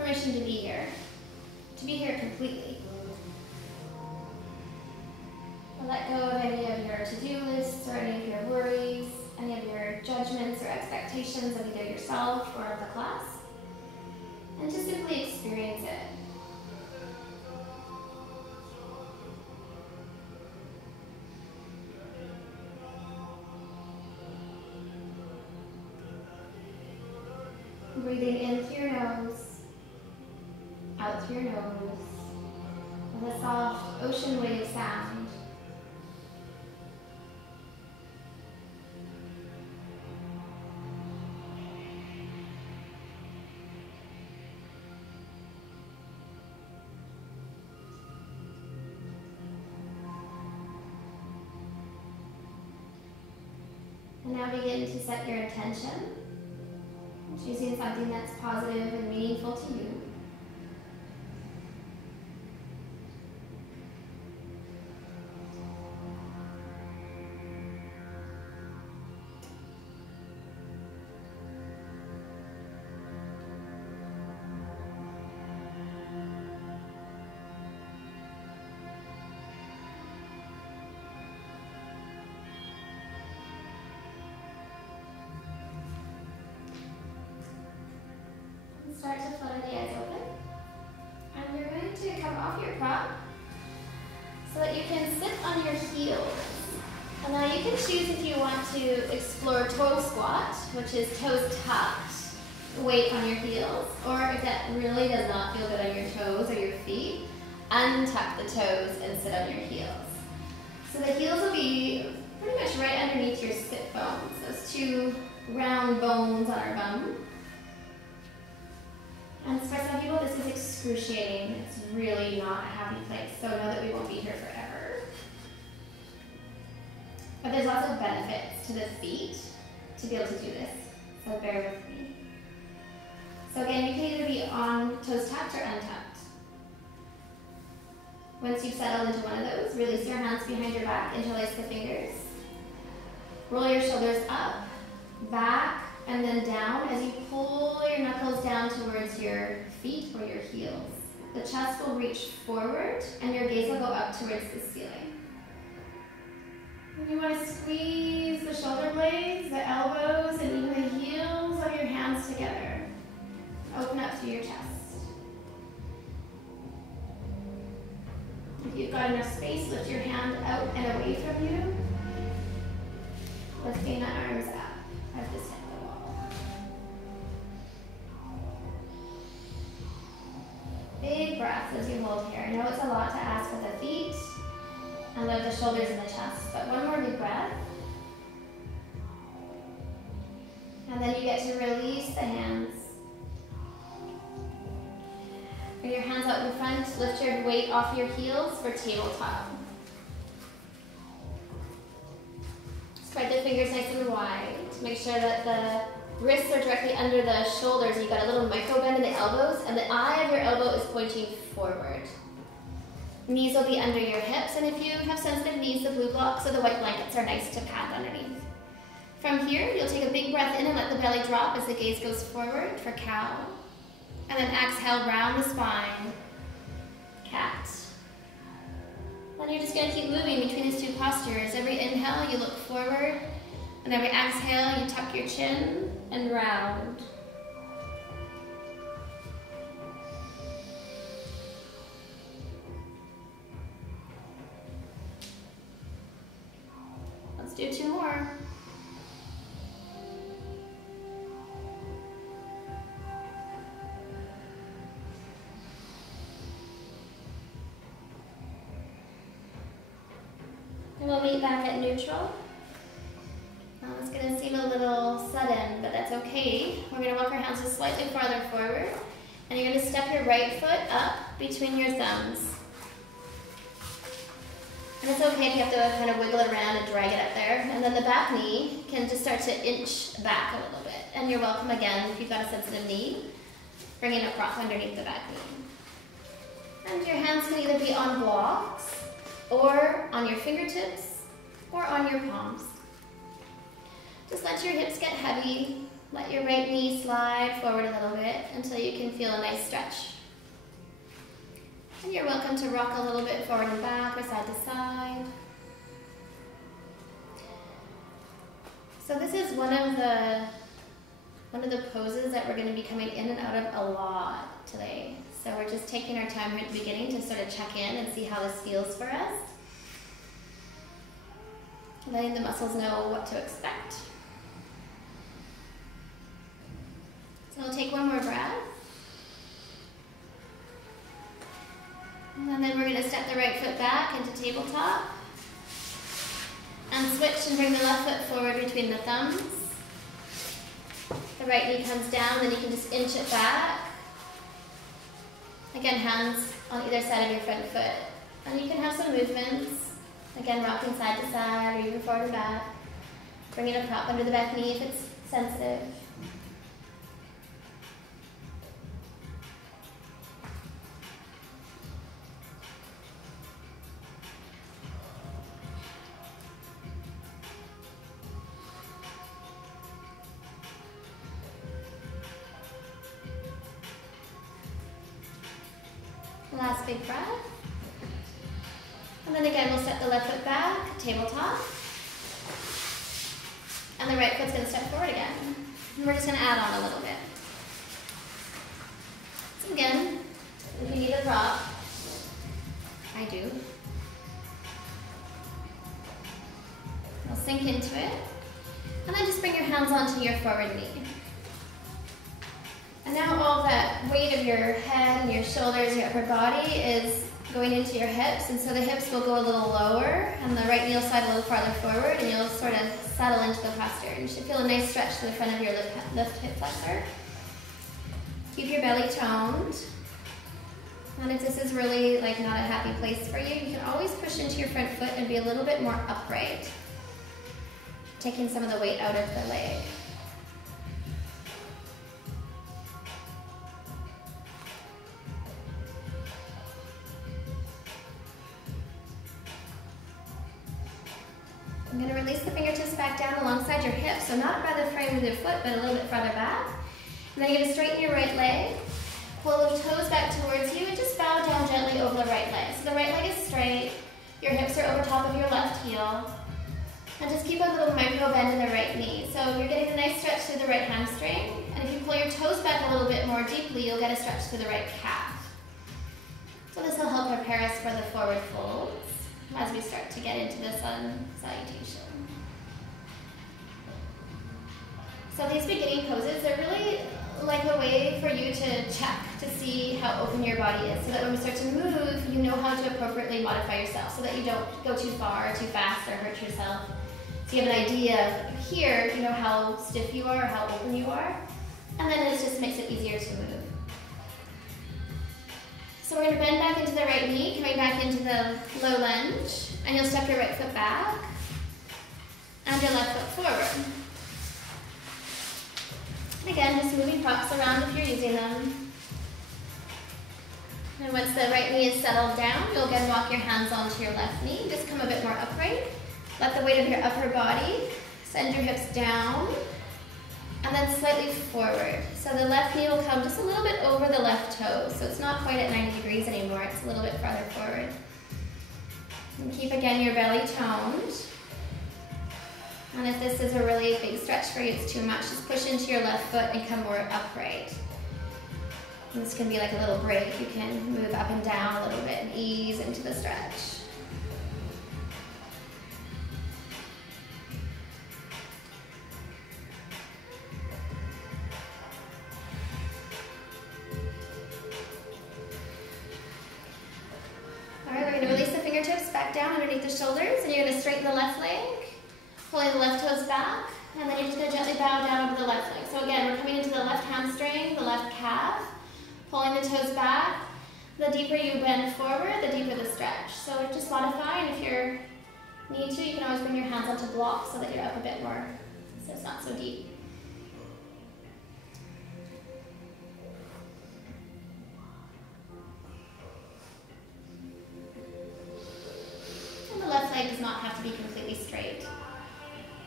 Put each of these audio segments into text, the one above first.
permission to be here completely. Let go of any of your to-do lists or any of your worries, any of your judgments or expectations of either yourself or of the class, and just simply experience it. Breathing in through your nose, out through your nose, with a soft ocean wave sound. And now begin to set your intention, choosing something that's positive and meaningful to you. Start to flutter the eyes open. And you're going to come off your prop so that you can sit on your heels. And now you can choose if you want to explore toe squat, which is toes tucked, weight on your heels, or if that really does not feel good on your toes or your feet, untuck the toes and sit on your heels. So the heels will be pretty much right underneath your sit bones, those two round bones on our bum. And for some people, this is excruciating. It's really not a happy place, so know that we won't be here forever. But there's lots of benefits to the feet to be able to do this, so bear with me. So again, you can either be on toes tucked or untucked. Once you've settled into one of those, release your hands behind your back, interlace the fingers. Roll your shoulders up, back, and then down as you pull your knuckles down towards your feet or your heels. The chest will reach forward and your gaze will go up towards the ceiling. And you want to squeeze the shoulder blades, the elbows, and even the heels of your hands together. Open up through your chest. If you've got enough space, lift your hand out and away from you. Lifting the arms up as this hip. Big breaths as you hold here. I know it's a lot to ask with the feet and let the shoulders and the chest, but one more big breath. And then you get to release the hands. Bring your hands out in front, lift your weight off your heels for tabletop. Spread the fingers nice and wide. Make sure that the wrists are directly under the shoulders. You've got a little micro bend in the elbows, and the eye of your elbow is pointing forward. Knees will be under your hips, and if you have sensitive knees, the blue blocks or the white blankets are nice to pad underneath. From here, you'll take a big breath in and let the belly drop as the gaze goes forward for cow. And then exhale, round the spine, cat. Then you're just going to keep moving between these two postures. Every inhale, you look forward. And every exhale, you tuck your chin and round. Let's do two more. And we'll meet back at neutral. It's going to seem a little sudden, but that's okay. We're going to walk our hands just slightly farther forward, and you're going to step your right foot up between your thumbs. And it's okay if you have to kind of wiggle it around and drag it up there. And then the back knee can just start to inch back a little bit. And you're welcome again if you've got a sensitive knee, bringing a prop underneath the back knee. And your hands can either be on blocks, or on your fingertips, or on your palms. Just let your hips get heavy, Let your right knee slide forward a little bit until you can feel a nice stretch. And you're welcome to rock a little bit forward and back or side to side. So this is one of the poses that we're going to be coming in and out of a lot today. So we're just taking our time here at the beginning to sort of check in and see how this feels for us. Letting the muscles know what to expect. So we'll take one more breath. And then we're going to step the right foot back into tabletop. And switch and bring the left foot forward between the thumbs. The right knee comes down, then you can just inch it back. Again, hands on either side of your front foot. And you can have some movements. Again, rocking side to side or even forward and back. Bringing a prop under the back knee if it's sensitive. Last big breath. And then again, we'll step the left foot back, tabletop. And the right foot's going to step forward again. And we're just going to add on a little bit. So again, if you need a prop, I do. We'll sink into it. And then just bring your hands onto your forward knee. And now all that weight of your head and your shoulders, your upper body is going into your hips, and so the hips will go a little lower and the right knee will slide a little farther forward and you'll sort of settle into the posture. You should feel a nice stretch to the front of your left hip flexor. Keep your belly toned. And if this is really like not a happy place for you, you can always push into your front foot and be a little bit more upright, taking some of the weight out of the leg. I'm going to release the fingertips back down alongside your hips, so not by the frame of your foot, but a little bit farther back. And then you're going to straighten your right leg, pull the toes back towards you, and just bow down gently over the right leg. So the right leg is straight, your hips are over top of your left heel, and just keep a little micro bend in the right knee. So you're getting a nice stretch through the right hamstring, and if you pull your toes back a little bit more deeply, you'll get a stretch through the right calf. So this will help prepare us for the forward folds as we start to get into the sun salutation. So these beginning poses are really like a way for you to check to see how open your body is, so that when we start to move, you know how to appropriately modify yourself so that you don't go too far or too fast or hurt yourself. So you have an idea here, you know how stiff you are or how open you are, and then it just makes it easier to move. So we're going to bend back into the right knee, coming back into the low lunge, and you'll step your right foot back and your left foot forward. And again, just moving props around if you're using them. And once the right knee is settled down, you'll again walk your hands onto your left knee. Just come a bit more upright. Let the weight of your upper body send your hips down, and then slightly forward. So the left knee will come just a little bit over the left toe. So it's not quite at 90 degrees anymore, it's a little bit farther forward. And keep again your belly toned. And if this is a really big stretch for you, it's too much, just push into your left foot and come more upright. And this can be like a little break. You can move up and down a little bit and ease into the stretch. Back down underneath the shoulders, and you're going to straighten the left leg, pulling the left toes back, and then you're just going to gently bow down over the left leg. So again, we're coming into the left hamstring, the left calf, pulling the toes back. The deeper you bend forward, the deeper the stretch. So just modify, and if you need to, you can always bring your hands onto blocks so that you're up a bit more, so it's not so deep. The left leg does not have to be completely straight.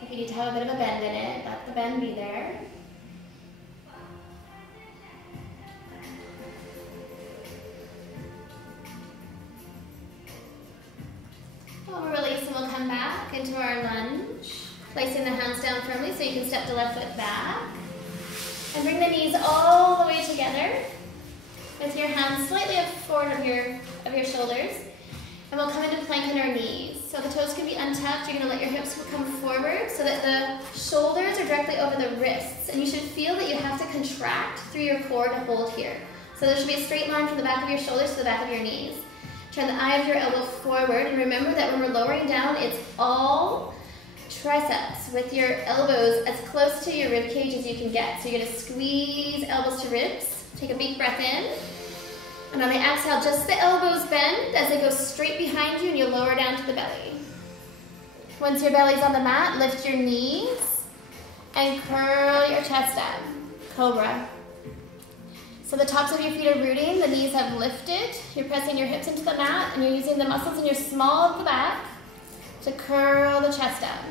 If you need to have a bit of a bend in it, let the bend be there. into our lunge. Placing the hands down firmly so you can step the left foot back. And bring the knees all the way together with your hands slightly forward of your shoulders. And we'll come into plank on our knees. So the toes can be untucked. You're going to let your hips come forward so that the shoulders are directly over the wrists. And you should feel that you have to contract through your core to hold here. So there should be a straight line from the back of your shoulders to the back of your knees. Turn the eye of your elbow forward. And remember that when we're lowering down, it's all triceps with your elbows as close to your rib cage as you can get. So you're going to squeeze elbows to ribs. Take a big breath in. And on the exhale, just the elbows bend as they go straight behind you and you lower down to the belly. Once your belly's on the mat, lift your knees and curl your chest down. Cobra. So the tops of your feet are rooting, the knees have lifted. You're pressing your hips into the mat and you're using the muscles in your small of the back to curl the chest down.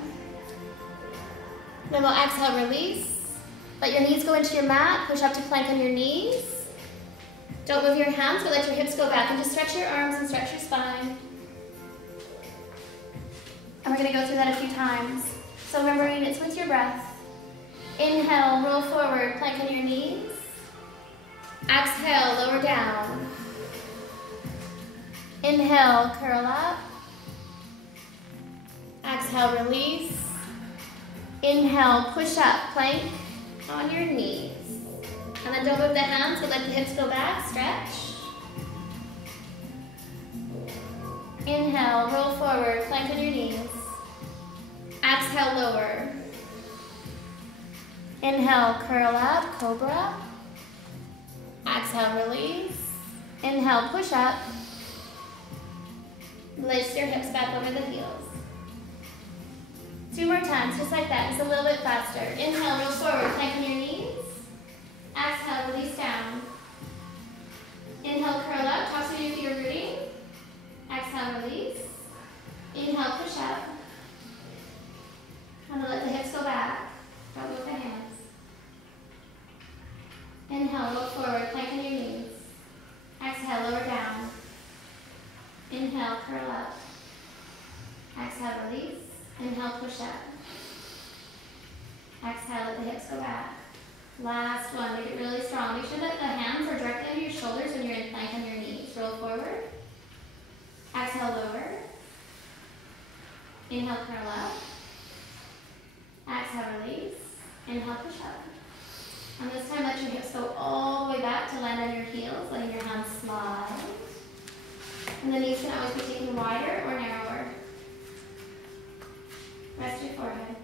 Then we'll exhale, release. Let your knees go into your mat, push up to plank on your knees. Don't move your hands, but let your hips go back and just stretch your arms and stretch your spine. And we're going to go through that a few times. So remembering it's with your breath. Inhale, roll forward, plank on your knees. Exhale, lower down. Inhale, curl up. Exhale, release. Inhale, push up, plank on your knees. And then don't move the hands, but let the hips go back, stretch. Inhale, roll forward, plank on your knees. Exhale, lower. Inhale, curl up, cobra. Exhale, release. Inhale, push up. Lift your hips back over the heels. 2 more times, just like that, just a little bit faster. Inhale, roll forward, plank on your knees. Exhale, release down. Inhale, curl up, tops of your feet are rooting. Exhale, release. Inhale, push up. And then let the hips go back. Don't move the hands. Inhale, roll forward, plank on your knees. Exhale, lower down. Inhale, curl up. Exhale, release. Inhale, push up. Exhale, let the hips go back. Last one, make it really strong. Make sure that the hands are directly under your shoulders when you're in plank on your knees. Roll forward. Exhale, lower. Inhale, curl up. Exhale, release. Inhale, push up. And this time, let your hips go all the way back to land on your heels, letting your hands slide. And the knees can always be taken wider or narrower. Rest your forehead.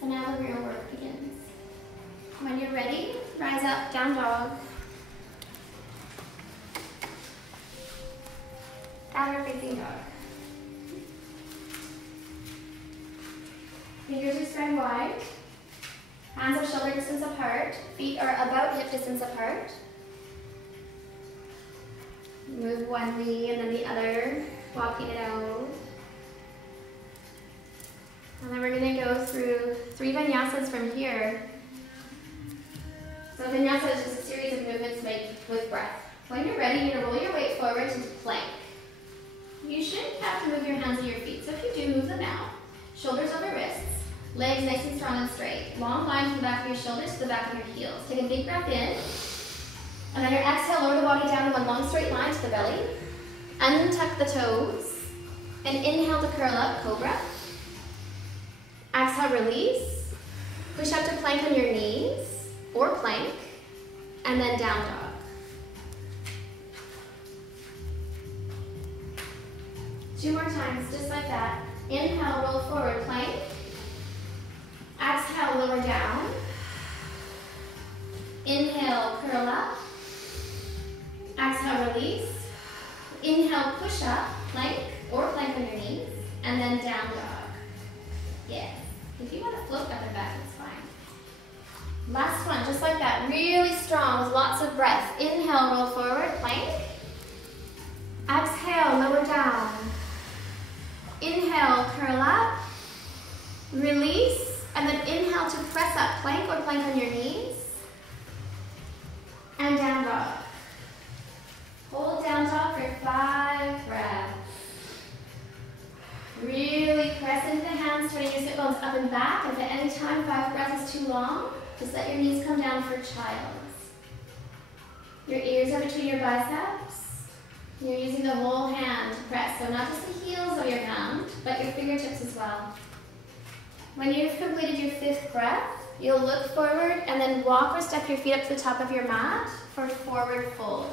So now the real work begins. When you're ready, rise up, down dog. Downward facing dog. Fingers are spread wide. Hands are shoulder distance apart. Feet are about hip distance apart. Move one knee and then the other, walking it out. And then we're going to go through 3 vinyasas from here. So vinyasa is just a series of movements made with breath. When you're ready, you're going to roll your weight forward into plank. You shouldn't have to move your hands and your feet, so if you do, move them now. Shoulders over wrists. Legs nice and strong and straight. Long line from the back of your shoulders to the back of your heels. Take a big breath in. And on your exhale, lower the body down in one long straight line to the belly. Untuck the toes. And inhale to curl up, cobra. Exhale, release. Push up to plank on your knees, or plank. And then down dog. Two more times, just like that. Inhale, roll forward, plank. Exhale, lower down. Inhale, curl up. Exhale, release. Inhale, push up, plank, or plank on your knees, and then down dog. Yes. If you want to float up and back, it's fine. Last one, just like that. Really strong with lots of breath. Inhale, roll forward, plank. Exhale, lower down. Inhale, curl up. Release, and then inhale to press up, plank or plank on your knees. And down dog. Hold down dog for 5 breaths. Really press into the hands, turning your sit bones up and back. If at any time 5 breaths is too long, just let your knees come down for child's. Your ears are between your biceps. You're using the whole hand to press, so not just the heels of your hand, but your fingertips as well. When you've completed your 5th breath, you'll look forward and then walk or step your feet up to the top of your mat for forward fold.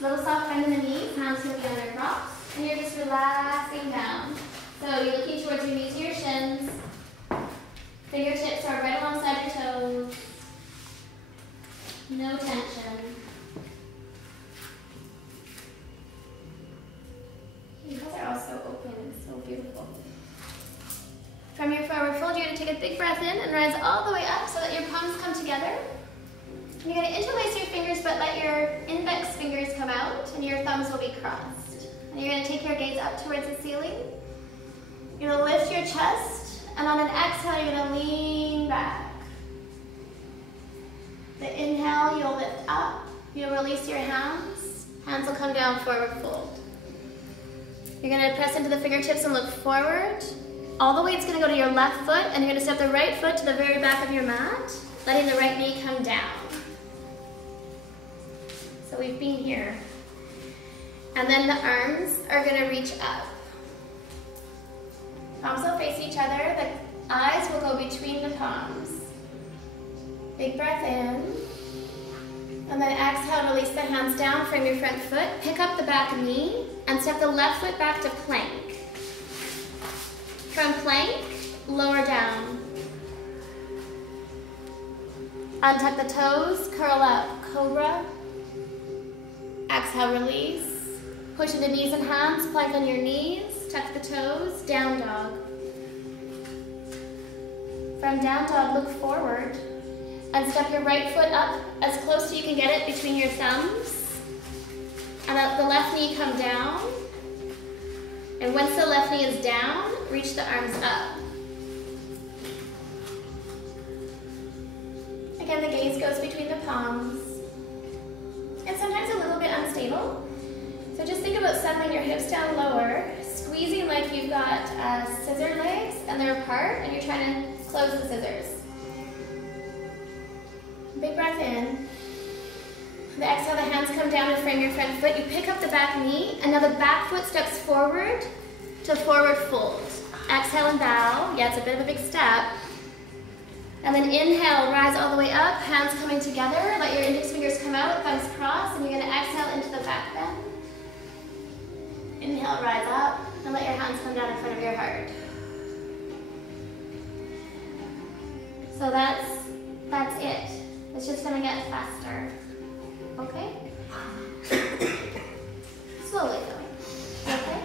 Little soft bend in the knees, hands can be under props, and you're just relaxing down. So you're looking towards your knees or your shins. Fingertips are right alongside your toes. No tension. You guys are all so open and so beautiful. From your forward fold, you're going to take a big breath in and rise all the way up so that your palms come together. You're going to interlace your fingers, but let your index fingers come out, and your thumbs will be crossed. And you're going to take your gaze up towards the ceiling. You're going to lift your chest, and on an exhale, you're going to lean back. The inhale, you'll lift up. You'll release your hands. Hands will come down, forward fold. You're going to press into the fingertips and look forward. All the weight's going to go to your left foot, and you're going to step the right foot to the very back of your mat, letting the right knee come down. So we've been here. And then the arms are going to reach up. Palms will face each other. The eyes will go between the palms. Big breath in. And then exhale, release the hands down, frame your front foot, pick up the back knee, and step the left foot back to plank. From plank, lower down. Untuck the toes, curl up, cobra. Exhale, release. Push into knees and hands, plank on your knees, tuck the toes, down dog. From down dog, look forward and step your right foot up as close as you can get it between your thumbs. And let the left knee come down. And once the left knee is down, reach the arms up. Again, the gaze goes between the palms. And sometimes a little bit unstable. So just think about settling your hips down lower, squeezing like you've got scissor legs and they're apart and you're trying to close the scissors. Big breath in. The exhale, the hands come down to frame your front foot. You pick up the back knee, and now the back foot steps forward to forward fold. Exhale and bow. Yeah, it's a bit of a big step. And then inhale, rise all the way up, hands coming together. Let your index fingers come out, thumbs cross, and you're going to exhale into the back bend. Inhale, rise up, and let your hands come down in front of your heart. So that's it. It's just going to get faster. Okay? Slowly going. Okay?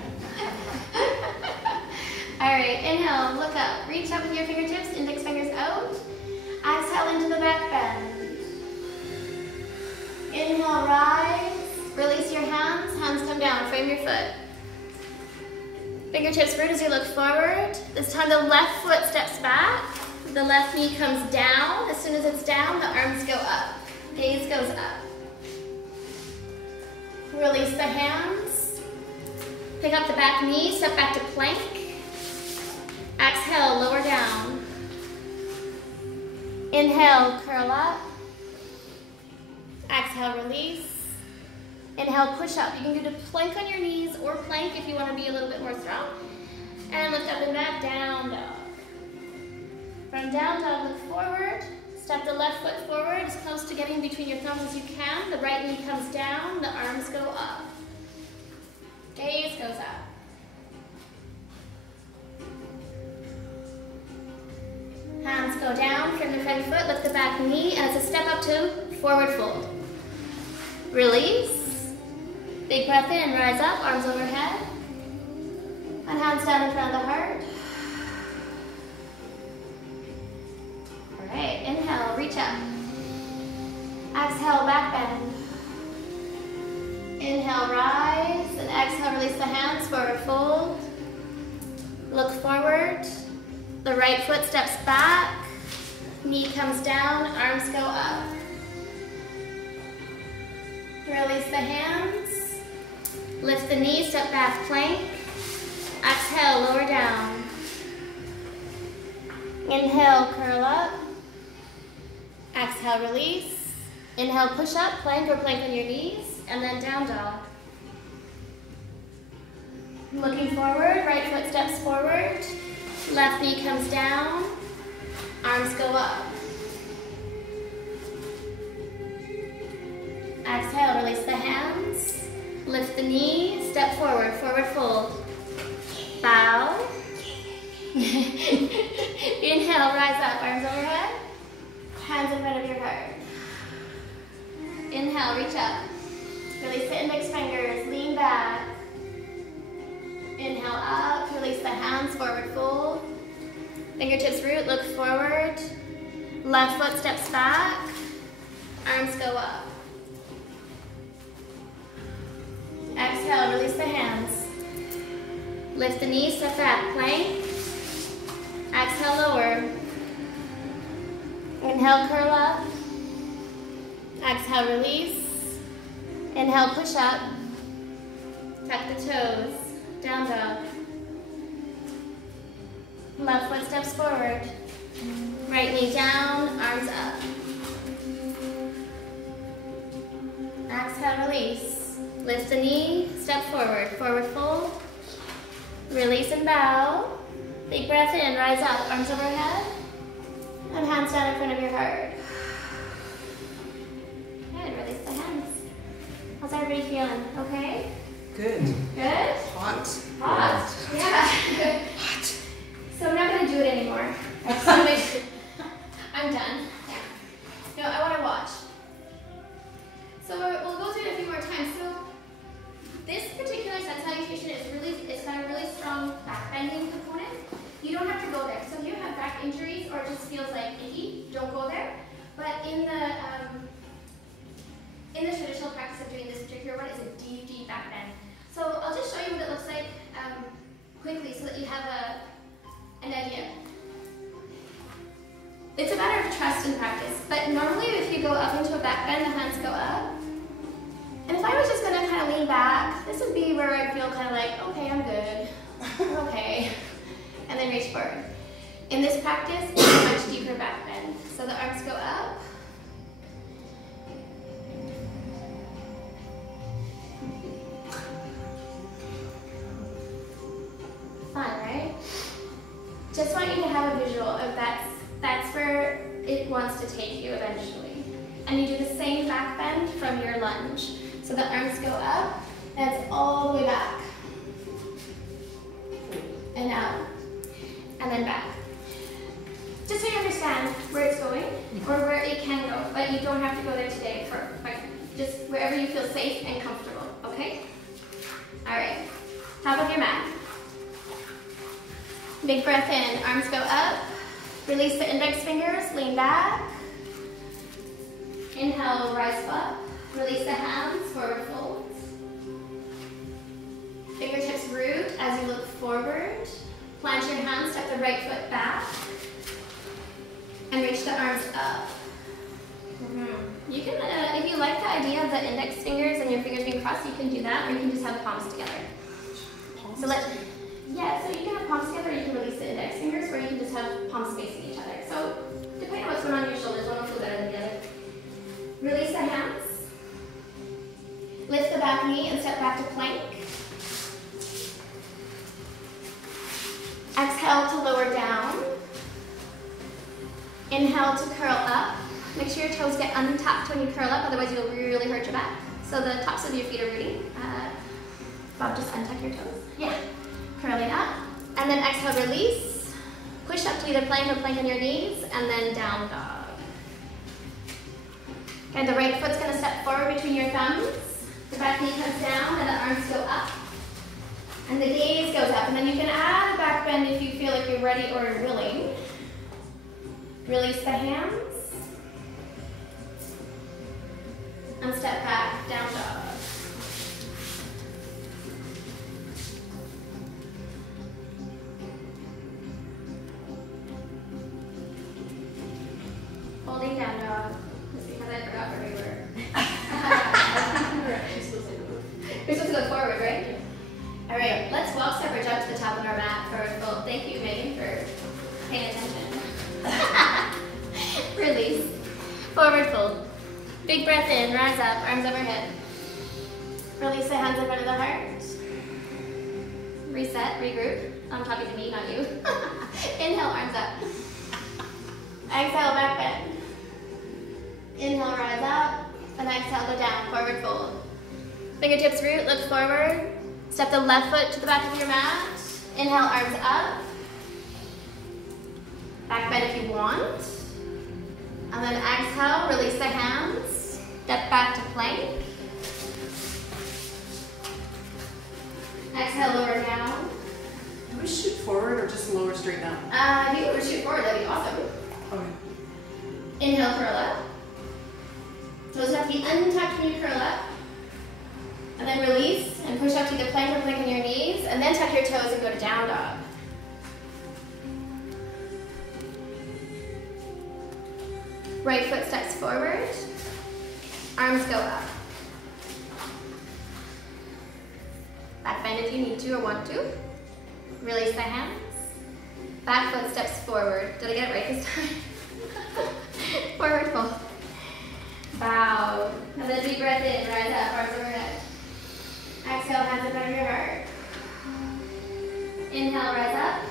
All right, inhale, look up. Reach up with your fingertips, index fingers out. Exhale into the back bend. Inhale, rise. Release your hands. Hands come down. Frame your foot. Fingertips root as you look forward. This time the left foot steps back. The left knee comes down. As soon as it's down, the arms go up. Gaze goes up. Release the hands. Pick up the back knee. Step back to plank. Exhale, lower down. Inhale, curl up. Exhale, release. Inhale, push up. You can do the plank on your knees or plank if you want to be a little bit more strong. And lift up and back, down dog. From down dog, look forward. Step the left foot forward as close to getting between your thumbs as you can. The right knee comes down, the arms go up. Gaze goes up. Hands go down from the front foot, lift the back knee, and it's a step up to forward fold. Release. Big breath in, rise up, arms overhead. And hands down in front of the heart. All right, inhale, reach up. Exhale, back bend. Inhale, rise, and exhale, release the hands, forward fold. Look forward. The right foot steps back, knee comes down, arms go up. Release the hands. Lift the knee, step back, plank. Exhale, lower down. Inhale, curl up. Exhale, release. Inhale, push up, plank or plank on your knees, and then down dog. Looking forward, right foot steps forward. Left knee comes down, arms go up. Exhale, release the hands. Lift the knee, step forward, forward fold. Bow. Inhale, rise up, arms overhead. Hands in front of your heart. Inhale, reach up. Release the index fingers, lean back. Inhale up, release the hands, forward fold. Fingertips root, look forward. Left foot steps back. Arms go up. Exhale, release the hands. Lift the knees, step back, plank. Exhale, lower. Inhale, curl up. Exhale, release. Inhale, push up. Tuck the toes. Down dog. Left foot steps forward. Right knee down, arms up. Exhale, release. Lift the knee, step forward. Forward fold. Release and bow. Big breath in, rise up, arms overhead. And hands down in front of your heart. Good, release the hands. How's everybody feeling? Okay? Good. Good? Hot. Hot. Yeah. Hot. So I'm not going to do it anymore. I'm done. Yeah. No, I want to watch. So we'll go through it a few more times. So this particular sun salutation it's got a really strong back bending component. You don't have to go there. So if you have back injuries or it just feels like icky, don't go there. But in the traditional practice of doing this particular one, it's a deep, deep back bend. So I'll just show you what it looks like quickly so that you have an idea. It's a matter of trust and practice, but normally if you go up into a back bend, the hands go up. And if I was just gonna kind of lean back, this would be where I'd feel kind of like, okay, I'm good, okay, and then reach forward. In this practice, it's a much deeper back bend. So the arms go up. Fun, right? Just want you to have a visual of that's where it wants to take you eventually. And you do the same back bend from your lunge. So the arms go up, and it's all the way back. And out. And then back. Just so you understand where it's going, or where it can go. But you don't have to go there today for just wherever you feel safe and comfortable, okay? Alright. Top of your mat. Big breath in, arms go up. Release the index fingers, lean back. Inhale, rise up. Release the hands, forward fold. Fingertips root as you look forward. Plant your hands, step the right foot back. And reach the arms up. You can, if you like the idea of the index fingers and your fingers being crossed, you can do that, or you can just have palms together. So yeah, so you can have palms together, or you can release the index fingers, or you can just have palms facing each other. So depending on what's going on in your shoulders, one will feel better than the other. Release the hands. Lift the back knee and step back to plank. Exhale to lower down. Inhale to curl up. Make sure your toes get untucked when you curl up, otherwise you'll really hurt your back. So the tops of your feet are rooting. Bob, just untuck your toes. Yeah. Curling up. And then exhale, release. Push up to either plank or plank on your knees, and then down dog. Okay, the right foot's going to step forward between your thumbs. The back knee comes down, and the arms go up. And the gaze goes up. And then you can add a back bend if you feel like you're ready or willing. Release the hands. And step back, down dog. Forward fold. Big breath in, rise up, arms overhead. Release the hands in front of the heart. Reset, regroup. I'm talking to me, not you. Inhale, arms up. Exhale, back bend. Inhale, rise up. And exhale, go down, forward fold. Fingertips root, look forward. Step the left foot to the back of your mat. Inhale, arms up. Back bend if you want. And then exhale, release the hands. Step back to plank. Exhale, lower down. Can we shoot forward or just lower straight down? If you were to shoot forward, that'd be awesome. Okay. Inhale, curl up. Toes have to be untucked when you curl up. And then release and push up to the plank or plank on your knees. And then tuck your toes and go to down dog. Right foot steps forward. Arms go up. Back bend if you need to or want to. Release the hands. Back foot steps forward. Did I get it right this time? Forward fold. Bow. And then deep breath in. Rise up, arms overhead. Exhale, hands in front of your heart. Inhale, rise up.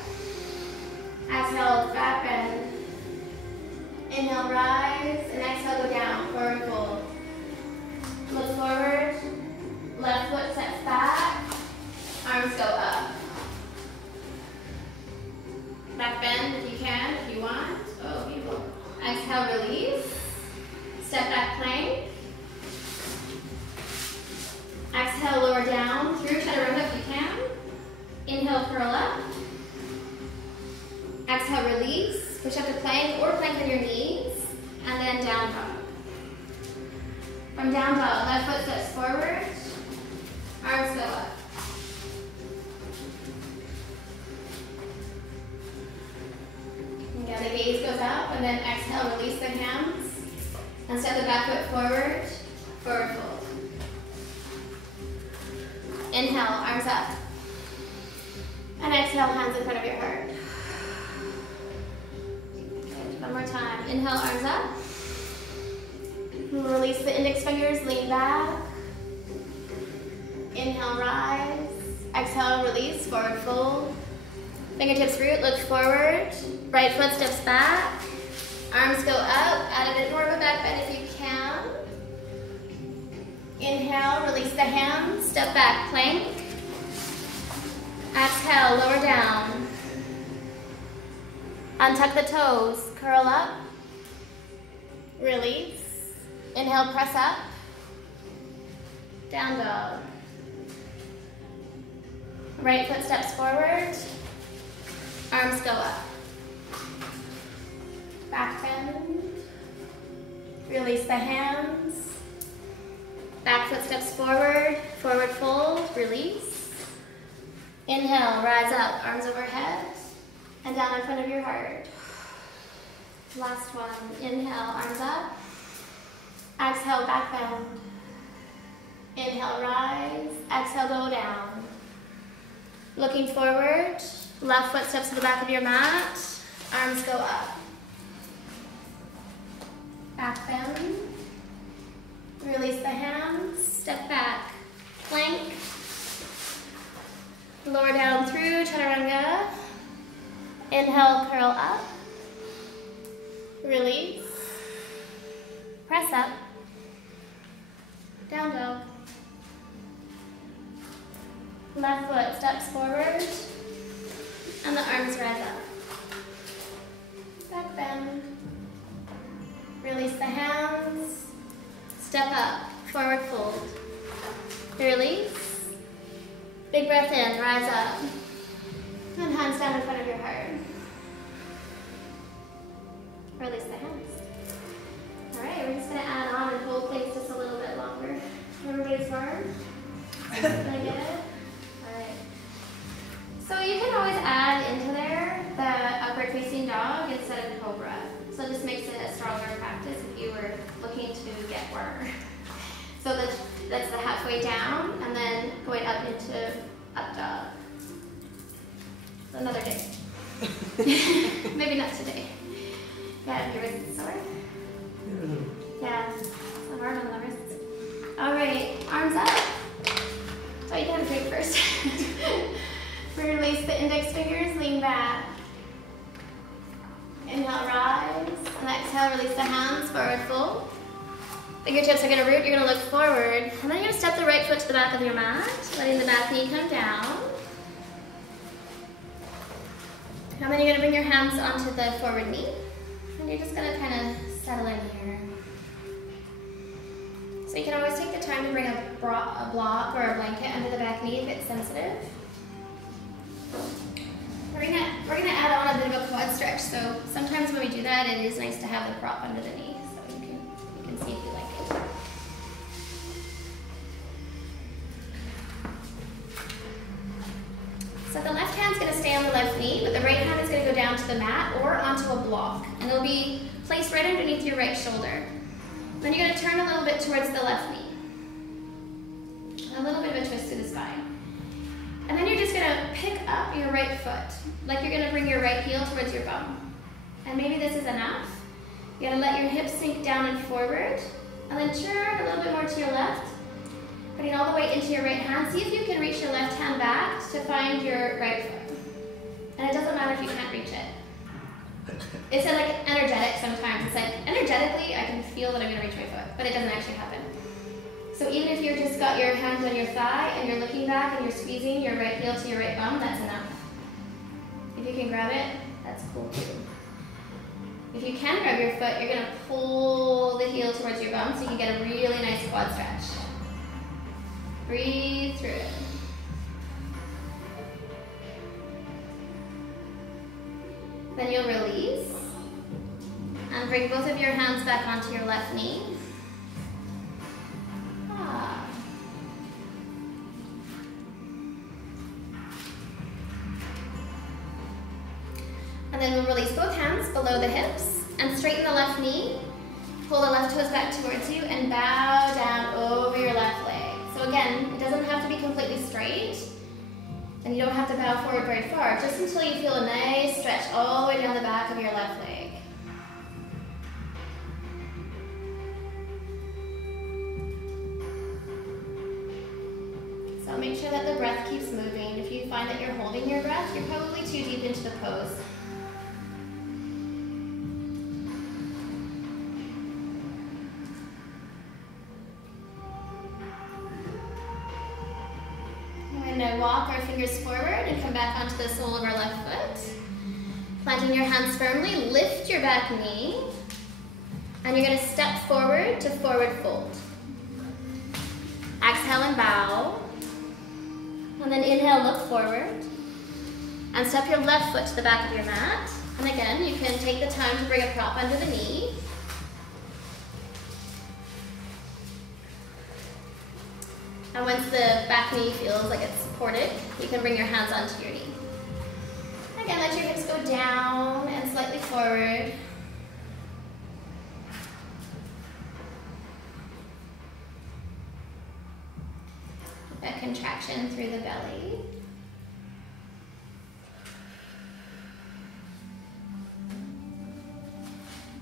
Exhale, back bend. Inhale, rise, and exhale, go down, forward fold. Look forward, left foot steps back, arms go up. Back bend if you can, if you want. Oh, beautiful. Exhale, release. Step back plank. Exhale, lower down through chaturanga if you can. Inhale, curl up. Exhale, release. Push up to plank or plank on your knees. And then down dog. From down dog, left foot steps forward. Arms go up. Again, the gaze goes up. And then exhale, release the hands. And step the back foot forward. Forward fold. Inhale, arms up. And exhale, hands in front of your heart. Good. One more time. Inhale, arms up. Release the index fingers, lean back. Inhale, rise. Exhale, release, forward fold. Fingertips root, look forward. Right foot steps back. Arms go up. Add a bit more of a back bend if you can. Inhale, release the hands. Step back, plank. Exhale, lower down. Untuck the toes, curl up. Release. Inhale, press up. Down dog. Right foot steps forward. Arms go up. Back bend. Release the hands. Back foot steps forward. Forward fold. Release. Inhale, rise up. Arms overhead. And down in front of your heart. Last one. Inhale, arms up. Exhale, back bend. Inhale, rise. Exhale, go down. Looking forward. Left foot steps to the back of your mat. Arms go up. Back bend. Release the hands. Step back. Plank. Lower down through chaturanga. Inhale, curl up. Release. Press up. Down dog. Left foot steps forward. And the arms rise up. Back bend. Release the hands. Step up. Forward fold. Release. Big breath in. Rise up. And hands down in front of your heart. Release the hands. Alright, we're just going to add on and hold things just a little bit longer. Everybody's warm? Did I get it? Alright. So you can always add into there the upward facing dog instead of cobra. So it just makes it a stronger practice if you were looking to get warmer. So that's the halfway down and then going up into up dog. Another day. Maybe not today. Yeah, your wrist is sore? Yeah, hands forward fold. Fingertips are going to root, you're going to look forward, and then you're going to step the right foot to the back of your mat, letting the back knee come down. And then you're going to bring your hands onto the forward knee, and you're just going to kind of settle in here. So you can always take the time to bring a block or a blanket under the back knee if it's sensitive. We're gonna add on a bit of a quad stretch, so sometimes when we do that, it is nice to have the prop under the knee, so you can see if you like it. So the left hand's gonna stay on the left knee, but the right hand is gonna go down to the mat or onto a block, and it'll be placed right underneath your right shoulder. Then you're gonna turn a little bit towards the left knee. A little bit of a twist through the spine. And then you're just gonna pick up your right foot, like you're gonna bring your right heel towards your bum. And maybe this is enough. You're gonna let your hips sink down and forward, and then turn a little bit more to your left, putting all the weight into your right hand. See if you can reach your left hand back to find your right foot. And it doesn't matter if you can't reach it. It's like energetic sometimes. It's like, energetically, I can feel that I'm gonna reach my foot, but it doesn't actually happen. So even if you've just got your hand on your thigh and you're looking back and you're squeezing your right heel to your right bum, that's enough. If you can grab it, that's cool too. If you can grab your foot, you're gonna pull the heel towards your bum so you can get a really nice quad stretch. Breathe through it. Then you'll release and bring both of your hands back onto your left knee. And then we'll release both hands below the hips and straighten the left knee. Pull the left toes back towards you and bow down over your left leg. So again, it doesn't have to be completely straight, and you don't have to bow forward very far, just until you feel a nice stretch all the way down the back of your left leg. So make sure that the breath keeps moving. If you find that you're holding your breath, you're probably too deep into the pose. Now walk our fingers forward and come back onto the sole of our left foot. Planting your hands firmly, lift your back knee, and you're going to step forward to forward fold. Exhale and bow, and then inhale, look forward, and step your left foot to the back of your mat. And again, you can take the time to bring a prop under the knee. And once the back knee feels like it's supported, you can bring your hands onto your knee. Again, let your hips go down and slightly forward. That contraction through the belly.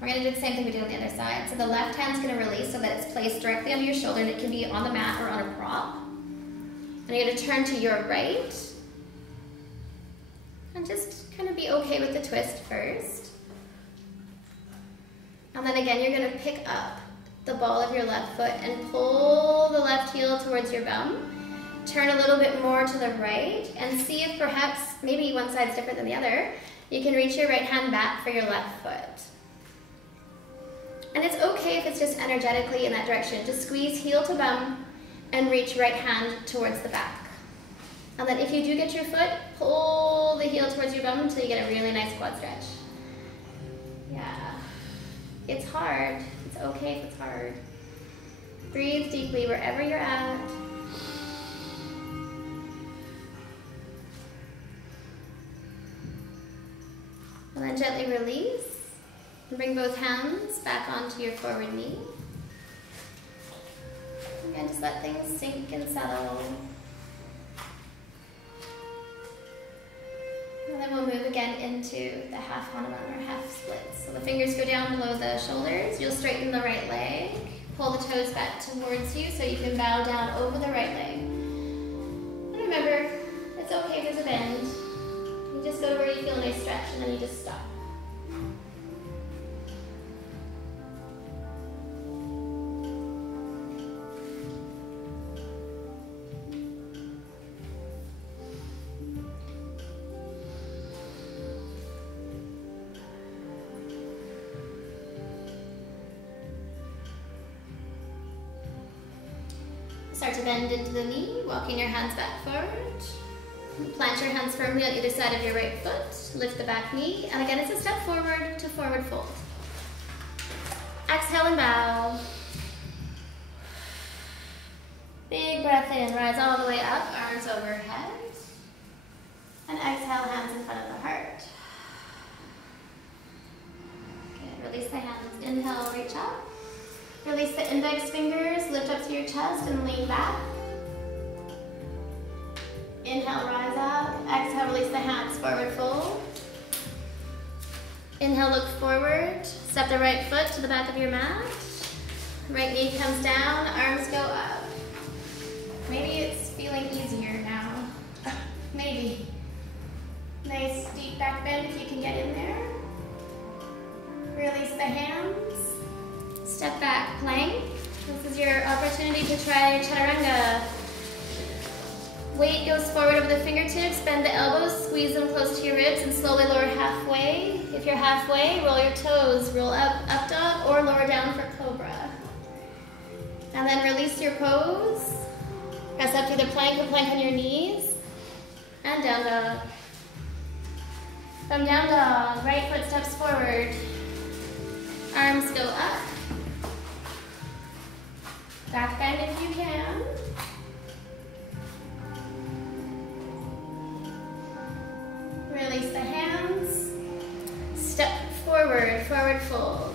We're going to do the same thing we did on the other side. So the left hand's going to release so that it's placed directly under your shoulder, and it can be on the mat or on a prop. And you're going to turn to your right. And just kind of be okay with the twist first. And then again, you're going to pick up the ball of your left foot and pull the left heel towards your bum. Turn a little bit more to the right and see if perhaps, maybe one side's different than the other, you can reach your right hand back for your left foot. And it's okay if it's just energetically in that direction. Just squeeze heel to bum and reach right hand towards the back. And then if you do get your foot, pull the heel towards your bum until you get a really nice quad stretch. Yeah. It's hard. It's okay if it's hard. Breathe deeply wherever you're at. And then gently release. And bring both hands back onto your forward knee. Again, just let things sink and settle. And then we'll move again into the half Hanuman or half splits. So the fingers go down below the shoulders. You'll straighten the right leg. Pull the toes back towards you so you can bow down over the right leg. And remember, it's okay if there's a bend. You just go where you feel a nice stretch and then you just stop. Start to bend into the knee, walking your hands back forward. Plant your hands firmly on either side of your right foot. Lift the back knee, and again, it's a step forward to forward fold. Exhale and bow. Big breath in, rise all the way up, arms overhead. And exhale, hands in front of the heart. Good, release the hands. Inhale, reach up. Release the index fingers, lift up to your chest and lean back. Inhale, rise up. Exhale, release the hands, forward fold. Inhale, look forward. Step the right foot to the back of your mat. Right knee comes down, arms go up. Maybe it's feeling easier now. Maybe. Nice deep back bend if you can get in there. Release the hands. Step back, plank. This is your opportunity to try chaturanga. Weight goes forward over the fingertips, bend the elbows, squeeze them close to your ribs, and slowly lower halfway. If you're halfway, roll your toes, roll up, up dog, or lower down for cobra. And then release your pose. Press up to the plank or plank on your knees. And down dog. From down dog, right foot steps forward. Arms go up. Back bend if you can. Release the hands. Step forward, forward fold.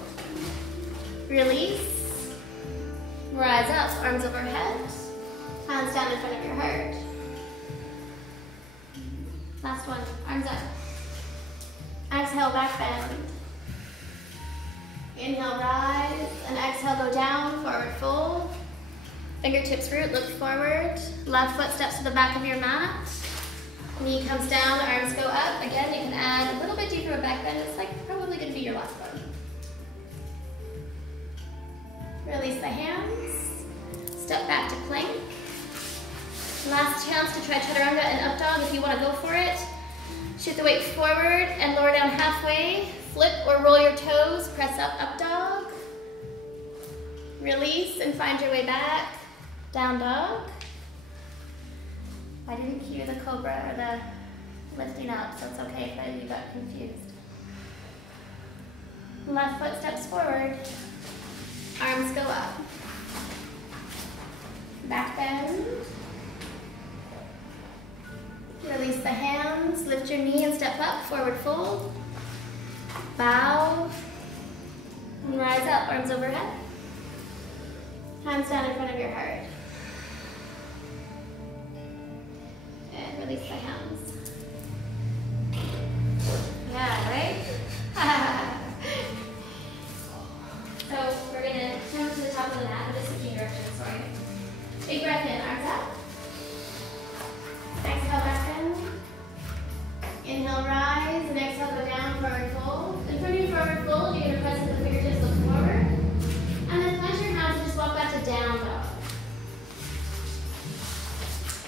Release. Rise up, arms overhead. Hands down in front of your heart. Last one, arms up. Exhale, back bend. Inhale, rise, and exhale, go down, forward fold. Fingertips root, look forward. Left foot steps to the back of your mat. Knee comes down, arms go up. Again, you can add a little bit deeper back bend. It's like probably gonna be your last one. Release the hands. Step back to plank. Last chance to try chaturanga and up dog if you want to go for it. Shoot the weight forward and lower down halfway. Flip or roll your toes, press up dog. Release and find your way back. Down dog. I didn't cue the cobra or the lifting up, so it's okay if you got confused. Left foot steps forward. Arms go up. Back bend. Release the hands, lift your knee and step up, forward fold. Bow. And rise up, arms overhead. Hands down in front of your heart. And release the hands. Yeah, right? So we're gonna come to the top of the mat, but just switching directions, sorry. Big breath in, arms up. Exhale, back bend. Inhale, rise, and exhale, go down, forward fold. And from your forward fold, you're gonna press into the fingertips, look forward. And then plant your hands and just walk back to down dog.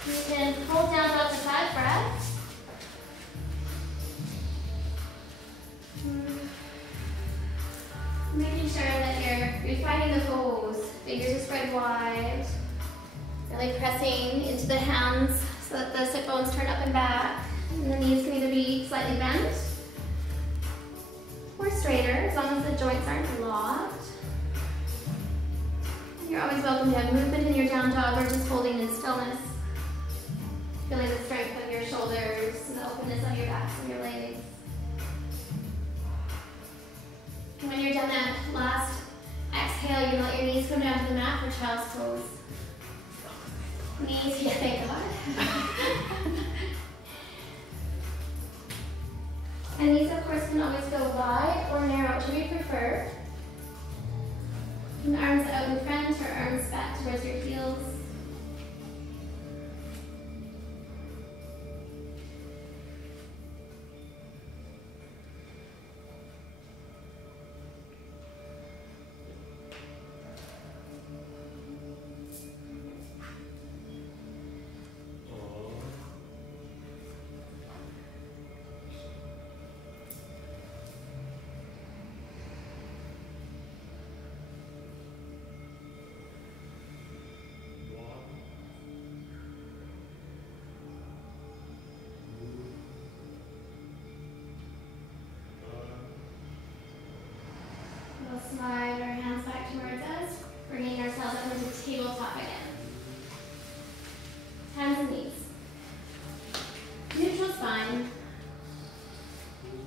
You can hold down dog for 5 breaths. Making sure that you're finding the pose. Fingers are spread wide. Really pressing into the hands so that the sit bones turn up and back. And the knees can either be slightly bent or straighter, as long as the joints aren't locked. You're always welcome to have movement in your down dog or just holding in stillness. Feeling the strength of your shoulders and the openness of your backs and your legs. And when you're done that last exhale, you can let your knees come down to the mat for child's pose. Knees, yeah, thank God. And these, of course, can always go wide or narrow, whichever you prefer. And arms out in front or arms back towards your heels. up into tabletop again. Hands and knees. Neutral spine.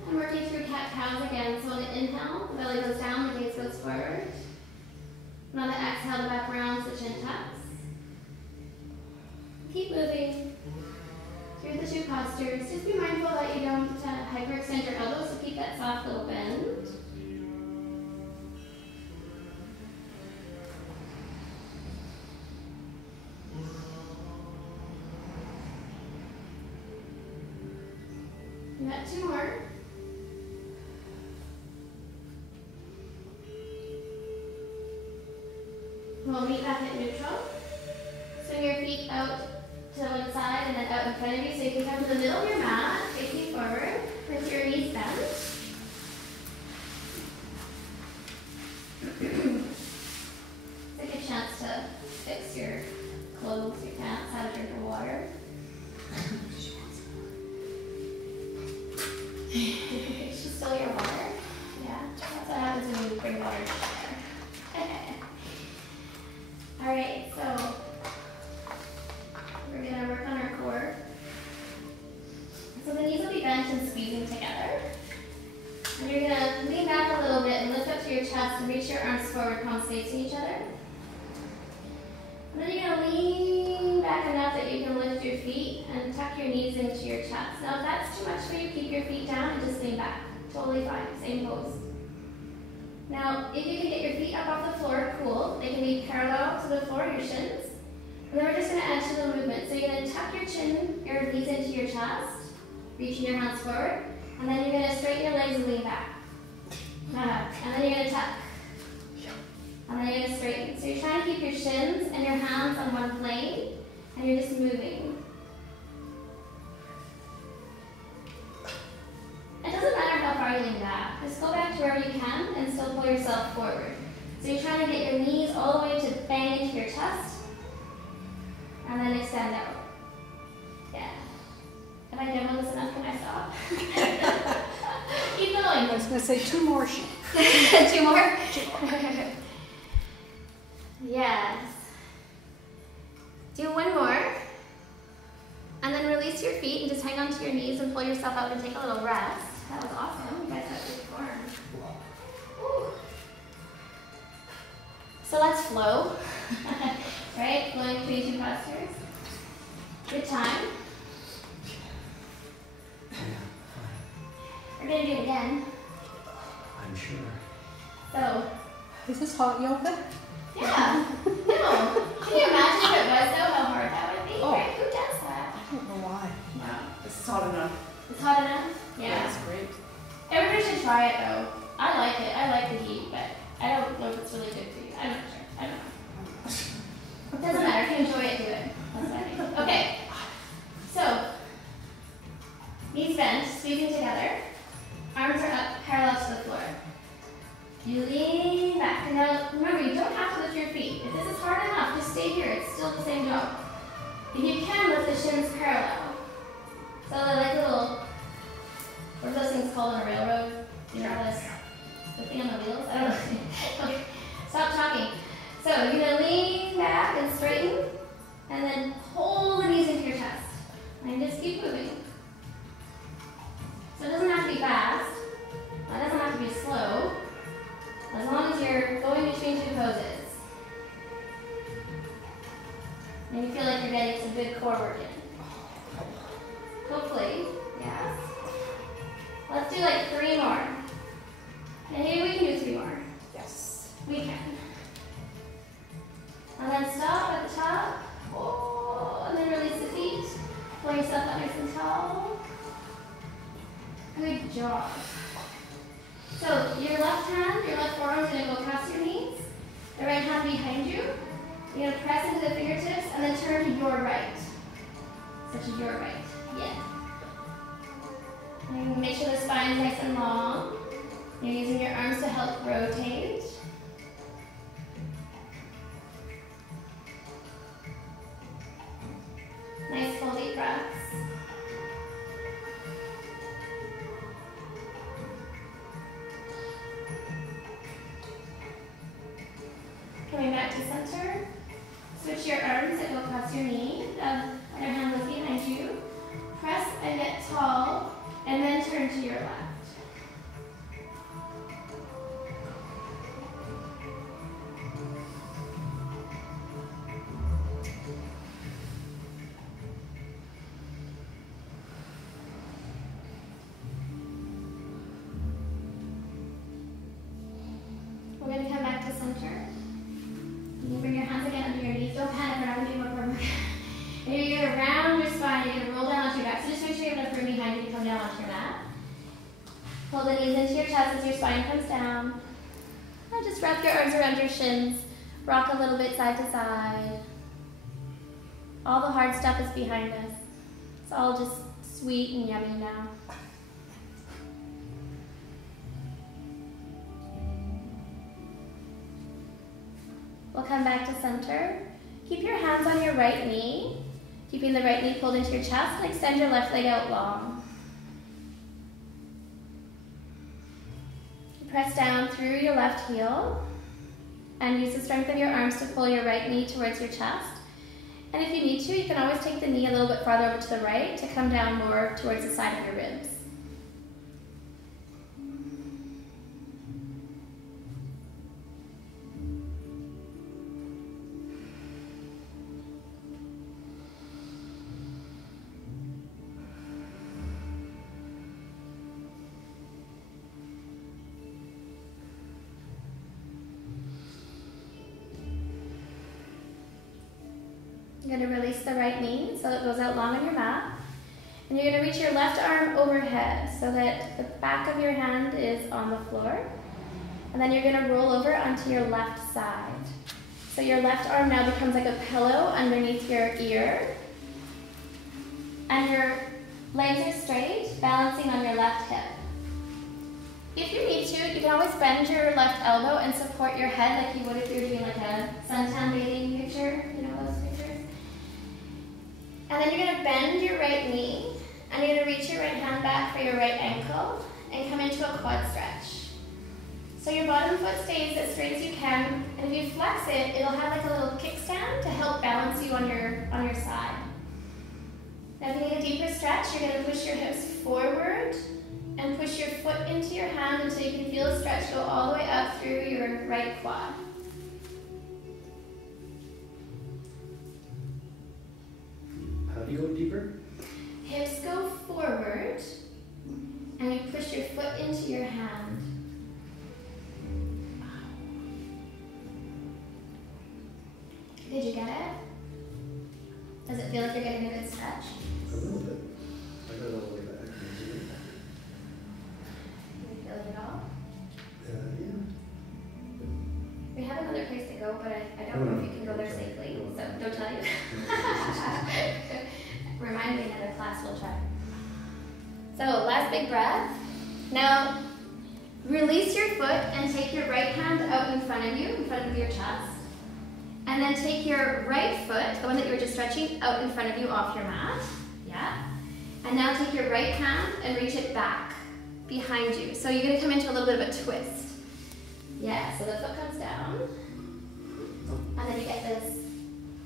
I'm working through cat-cows again. So on the inhale, the belly goes down, the gaze goes forward. And on the exhale, the back rounds, the chin tucks. Keep moving through the two postures. Just be mindful that you don't hyperextend your elbows, so keep that soft little bend. You got two more. We'll meet back at neutral. Swing your feet out to one side and then out in front of you, so you can come to the middle of your mat, facing forward, with your knees bent. Take a chance to fix your clothes, your pants, have a drink of water. She's still your water? Yeah, that's what happens when you bring water to the shower. Alright, so we're going to work on our core. So the knees will be bent and squeezing together. And you're going to lean back a little bit and lift up to your chest and reach your arms forward, palms facing each other. And then you're going to lean back enough that you can lift your feet and tuck your knees into your chest. Now if that's too much for you, keep your feet down and just lean back. Totally fine, same pose. Now, if you can get your feet up off the floor, cool. They can be parallel to the floor, your shins. And then we're just going to add to the movement. So you're going to tuck your chin, your knees into your chest, reaching your hands forward, and then you're going to straighten your legs and lean back. And then you're going to tuck. And then you're going to straighten. So you're trying to keep your shins and your hands on one plane, and you're just moving. It doesn't matter how far you lean back. Just go back to wherever you can and still pull yourself forward. So you're trying to get your knees all the way to bang into your chest, and then extend out. Yeah. Have I demoed this enough? Can I stop? Keep going. I was going to say two more. Two more? Yes. Do one more. And then release your feet and just hang onto your knees and pull yourself up and take a little rest. That was awesome. You guys got good form. Woo. So let's flow. Right? Flowing between two postures. Good time. We're going to do it again. I'm sure. So. Is this hot yoga? Yeah. No. Can you imagine if it was though, how hard that would be? Oh. Right? Who does that? I don't know why. No. It's hot enough. It's hot enough? Yeah. That's great. Everybody should try it though. I like it. I like the heat, but I don't know if it's really good for you. I'm not sure. I don't know. It doesn't matter. If you enjoy it, do it. That's what I mean. Okay. So, knees bent, squeezing together. Arms are up, parallel to the floor. You lean back. And now, remember, you don't have to lift your feet. If this is hard enough, just stay here. It's still the same job. If you can, lift the shins parallel. So they're like little, what are those things called on a railroad? You know this? The thing on the wheels? I don't know. Okay. Stop talking. So you're going to lean back and straighten, and then hold the knees into your chest. And just keep moving. So it doesn't have to be fast. It doesn't have to be slow. As long as you're going between two poses. And you feel like you're getting some good core work in. Hopefully, yes. Let's do like 3 more. And maybe we can do 3 more. Yes. We can. And then stop at the top. Oh, and then release the feet. Pull yourself up nice and tall. Good job. So your left hand, your left forearm is going to go across your knees. The right hand behind you. You're going to press into the fingertips and then turn to your right. So to your right. Yeah. And make sure the spine is nice and long. You're using your arms to help rotate. Nice full deep breaths. Coming back back to center. Switch your arms that go across your knee. Other hand goes behind you. Press and get tall, and then turn to your left. We're going to come back to center. You can bring your hands again under your knees. Don't panic, we're not going to do more homework. And you're going to round your spine, you're going to roll down onto your back. So just make sure you have enough room behind you to come down onto your mat. Pull the knees into your chest as your spine comes down. And just wrap your arms around your shins. Rock a little bit side to side. All the hard stuff is behind us. It's all just sweet and yummy now. We'll come back to center. Keep your hands on your right knee, keeping the right knee pulled into your chest, and extend your left leg out long. Press down through your left heel, and use the strength of your arms to pull your right knee towards your chest. And if you need to, you can always take the knee a little bit farther over to the right to come down more towards the side of your ribs. You're going to release the right knee so it goes out long on your mat. And you're going to reach your left arm overhead so that the back of your hand is on the floor. And then you're going to roll over onto your left side. So your left arm now becomes like a pillow underneath your ear. And your legs are straight, balancing on your left hip. If you need to, you can always bend your left elbow and support your head like you would if you were doing like a suntan bathing picture, you know those pictures? And then you're going to bend your right knee, and you're going to reach your right hand back for your right ankle, and come into a quad stretch. So your bottom foot stays as straight as you can, and if you flex it, it'll have like a little kickstand to help balance you on your side. Now if you need a deeper stretch, you're going to push your hips forward, and push your foot into your hand until you can feel the stretch go all the way up through your right quad. How do you go deeper? Hips go forward, and you push your foot into your hand. Did you get it? Does it feel like you're getting a good stretch? A little bit. I got it all the way back. Can you feel it at all? Yeah. We have another place to go, but I don't know if you can go there safely, so don't tell you. Remind me another class, we'll try. So last big breath. Now release your foot and take your right hand out in front of you, in front of your chest. And then take your right foot, the one that you were just stretching, out in front of you off your mat. Yeah. And now take your right hand and reach it back behind you. So you're going to come into a little bit of a twist. Yeah, so the foot comes down. And then you get this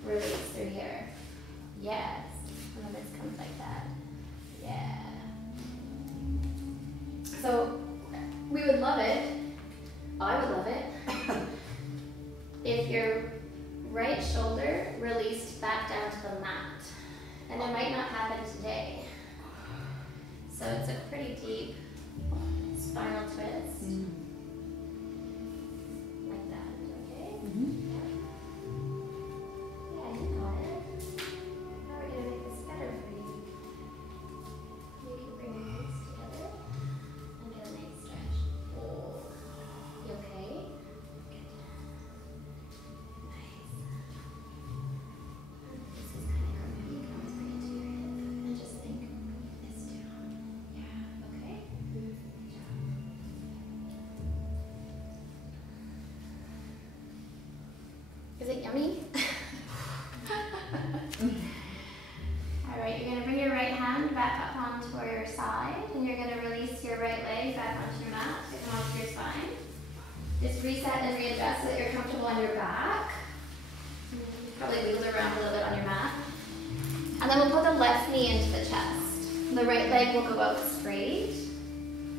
release through here. Yes. And then this comes like that. Yeah. So we would love it, I would love it, if your right shoulder released back down to the mat. And it might not happen today. So it's a pretty deep spiral twist. Like that, okay? Yeah, you got it. How are we going to make this better for you? You can bring your hands together and get a nice stretch. Oh. You okay? Good. Nice. This is kind of comfy. You can always bring it to your hip and just think this down. Yeah, okay? Good job. Is it yummy? Alright, you're going to bring your right hand back up onto your side, and you're going to release your right leg back onto your mat to come onto your spine. Just reset and readjust so that you're comfortable on your back. knee into the chest. The right leg will go out straight.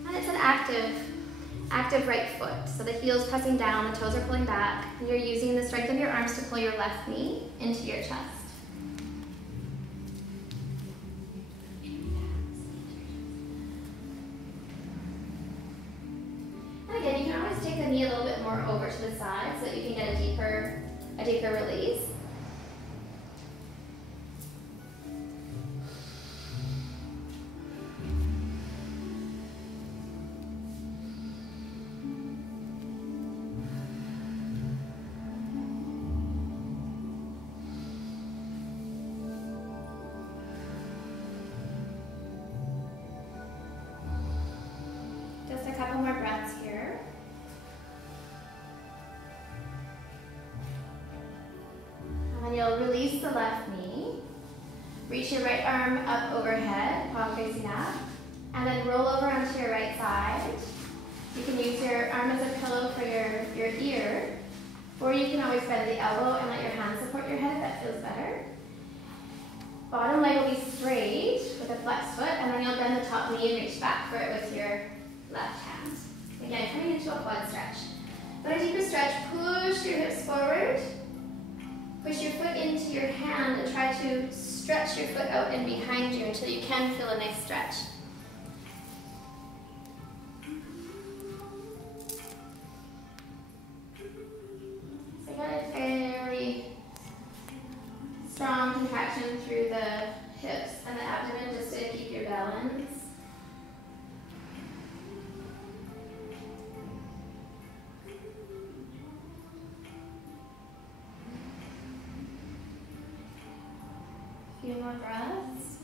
And it's an active right foot. So the heel's pressing down, the toes are pulling back, and you're using the strength of your arms to pull your left knee into your chest. And again, you can always take the knee a little bit more over to the side so that you can get a deeper release. Just a couple more breaths here. And then you'll release the left knee. Reach your right arm up overhead, palm facing up. And then roll over onto your right side. You can use your arm as a pillow for your ear. Or you can always bend the elbow and let your hand support your head if that feels better. Bottom leg will be straight with a flexed foot, and then you'll bend the top knee and reach back for it with your left hand. Again, coming into a quad stretch. On a deeper stretch, push your hips forward. Push your foot into your hand and try to stretch your foot out and behind you until you can feel a nice stretch. So you got a fairly strong contraction through the hips and the abdomen just to keep your balance. A few more breaths.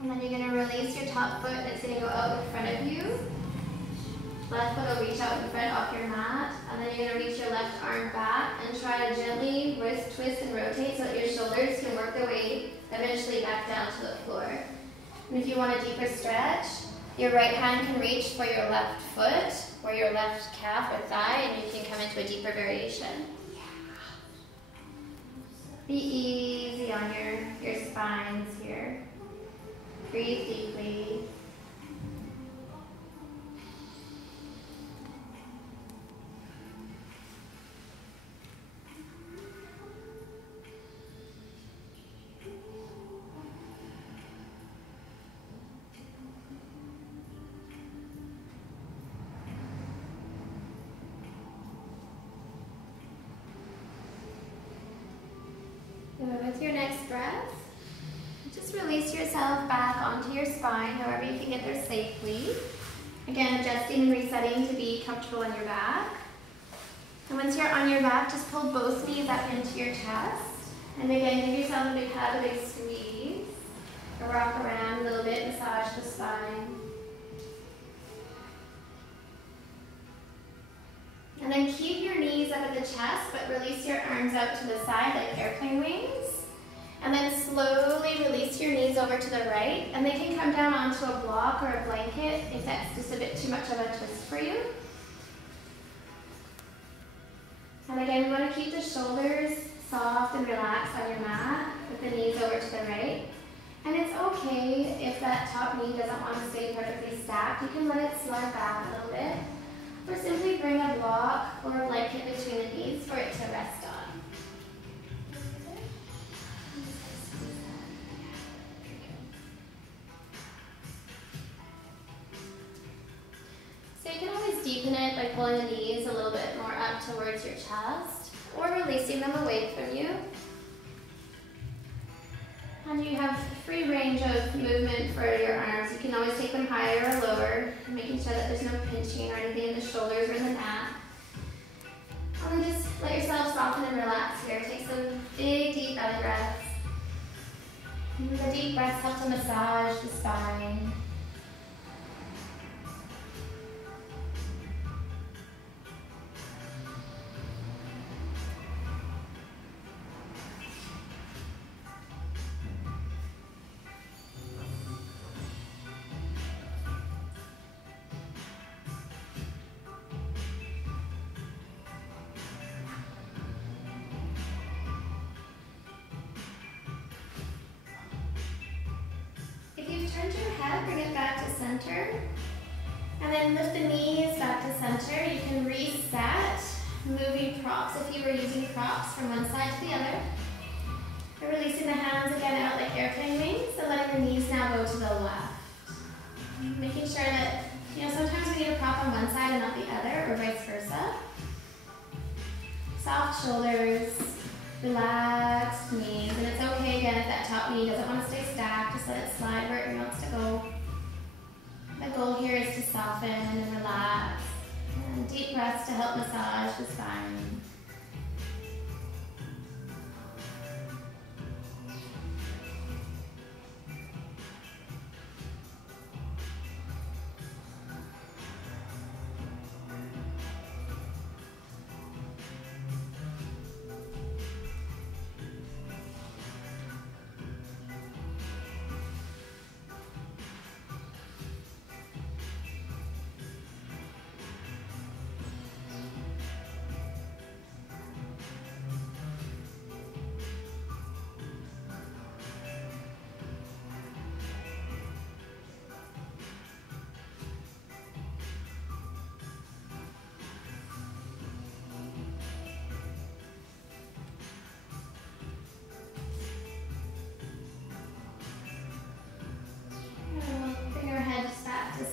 And then you're going to release your top foot that's going to go out in front of you. Left foot will reach out in front off your mat. And then you're going to reach your left arm back and try to gently wrist twist and rotate so that your shoulders can work their way eventually back down to the floor. And if you want a deeper stretch, your right hand can reach for your left foot or your left calf or thigh, and you can come into a deeper variation. Be easy on your spines here. Breathe deeply. With your next breath, just release yourself back onto your spine, however you can get there safely. Again, adjusting and resetting to be comfortable on your back. And once you're on your back, just pull both knees up into your chest. And again, give yourself a big hug, a big squeeze. Or rock around a little bit, massage the spine. And then keep your knees up at the chest, but release your arms out to the side like airplane wings. And then slowly release your knees over to the right, and they can come down onto a block or a blanket if that's just a bit too much of a twist for you. And again, we want to keep the shoulders soft and relaxed on your mat with the knees over to the right. And it's okay if that top knee doesn't want to stay perfectly stacked. You can let it slide back a little bit. Or simply bring a block or a blanket between the knees for it to rest on. So you can always deepen it by pulling the knees a little bit more up towards your chest or releasing them away from you. And you have free range of movement for your arms. You can always take them higher or lower, making sure that there's no pinching or anything in the shoulders or in the mat. And then just let yourself soften and relax here. Take some big, deep belly breaths. And the deep breaths help to massage the spine. then lift the knees back to center. You can reset, moving props if you were using props from one side to the other. And releasing the hands again out like airplane wings, and letting the knees now go to the left. Making sure that, sometimes we need a prop on one side and not the other, or vice versa. Soft shoulders, relaxed knees, and it's okay again if that top knee doesn't want to stay stacked, just let it slide where it wants to go. The goal here is to soften and relax, and deep breaths to help massage the spine.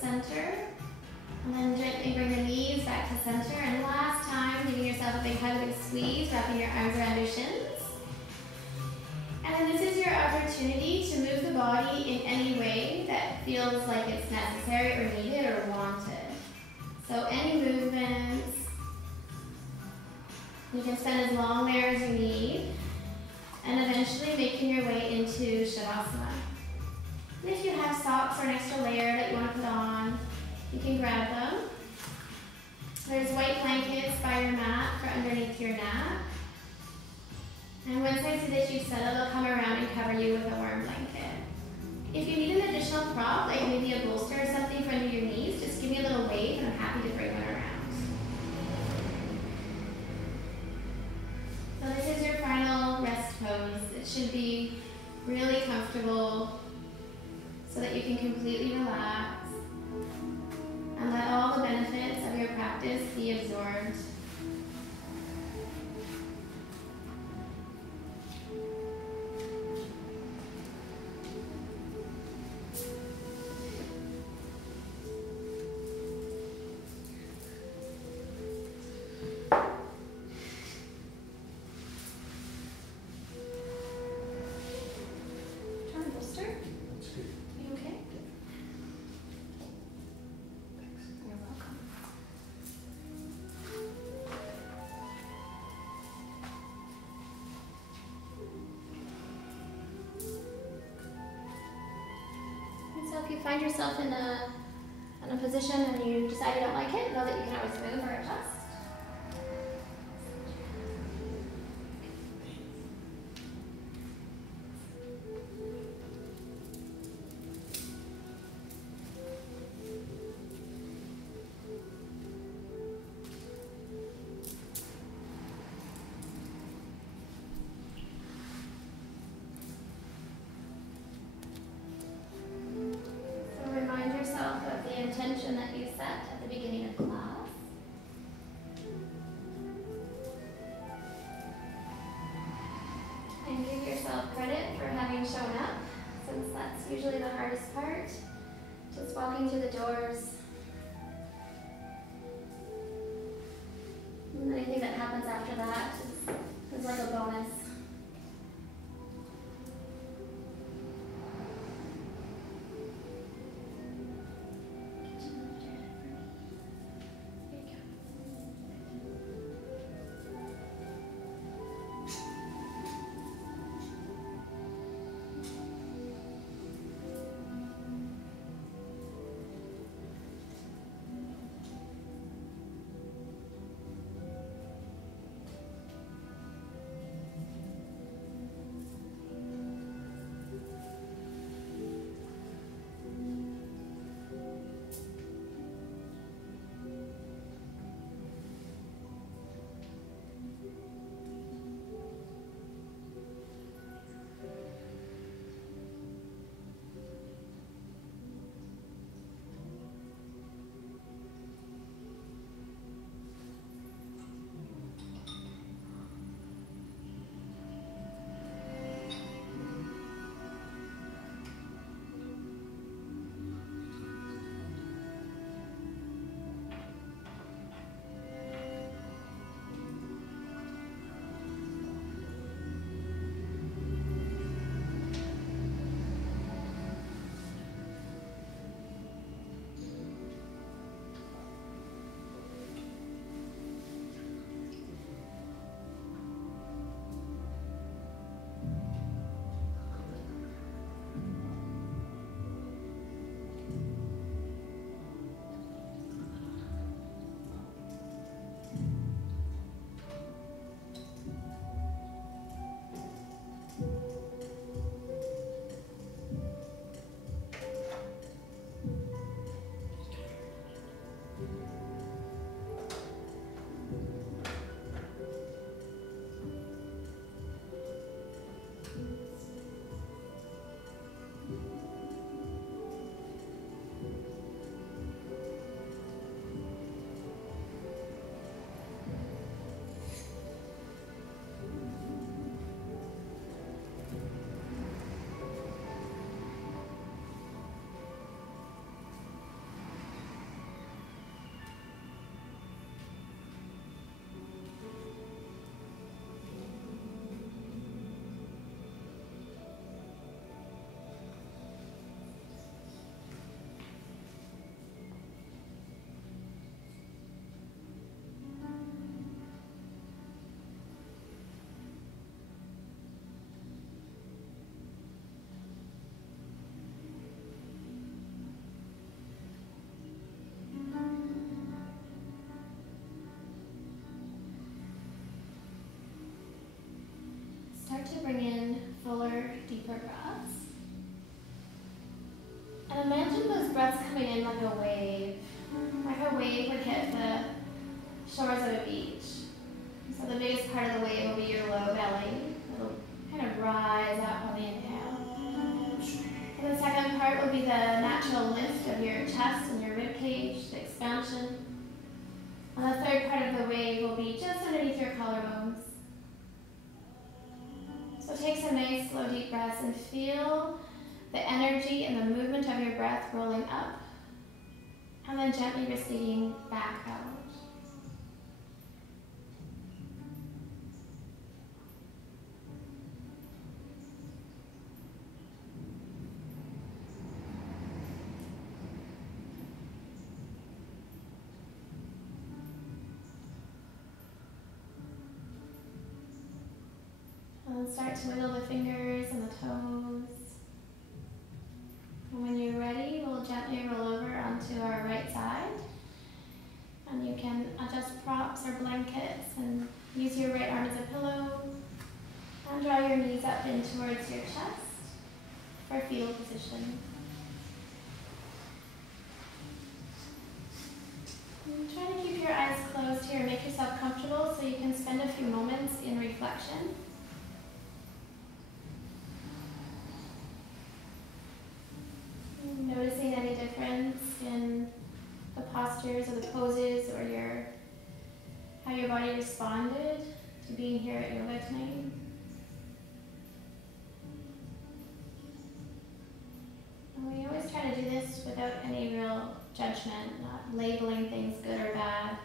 Center, and then gently bring the knees back to center, and last time giving yourself a big hug, a big squeeze, wrapping your arms around your shins. And then this is your opportunity to move the body in any way that feels like it's necessary or needed or wanted. So any movements, you can spend as long there as you need, and eventually making your way into Shavasana. And if you have socks or an extra layer that you want to put on, you can grab them. There's white blankets by your mat for underneath your nap. And once I see that you've settled, I'll come around and cover you with a warm blanket. If you need an additional prop, like maybe a bolster or something for under your knees, just give me a little wave and I'm happy to bring one around. So this is your final rest pose. It should be really comfortable, so that you can completely relax and let all the benefits of your practice be absorbed. Turn bolster. That's good. Are you okay? Thanks. You're welcome. And so if you find yourself in a position and you decide you don't like it, know that you can always move or adjust. So remind yourself of the intention that you set at the beginning of class. And give yourself credit for having shown up, since that's usually the hardest part. Just walking through the doors. And anything that happens after that is like a bonus. start to bring in fuller, deeper breaths. And imagine those breaths coming in like a wave. Like a wave would hit the shores of a beach. So the biggest part of the wave will be your low belly. It'll kind of rise up on the inhale. And the second part will be the natural lift of your chest and your rib cage, the expansion. And the third part of the wave will be just underneath your collarbones. So take some nice, slow, deep breaths and feel the energy and the movement of your breath rolling up and then gently receding back out. And start to wiggle the fingers and the toes. And when you're ready, we'll gently roll over onto our right side. And you can adjust props or blankets and use your right arm as a pillow. And draw your knees up in towards your chest for fetal position. And try to keep your eyes closed here and make yourself comfortable so you can spend a few moments in reflection. Noticing any difference in the postures or the poses or how your body responded to being here at yoga tonight. And we always try to do this without any real judgment, not labeling things good or bad.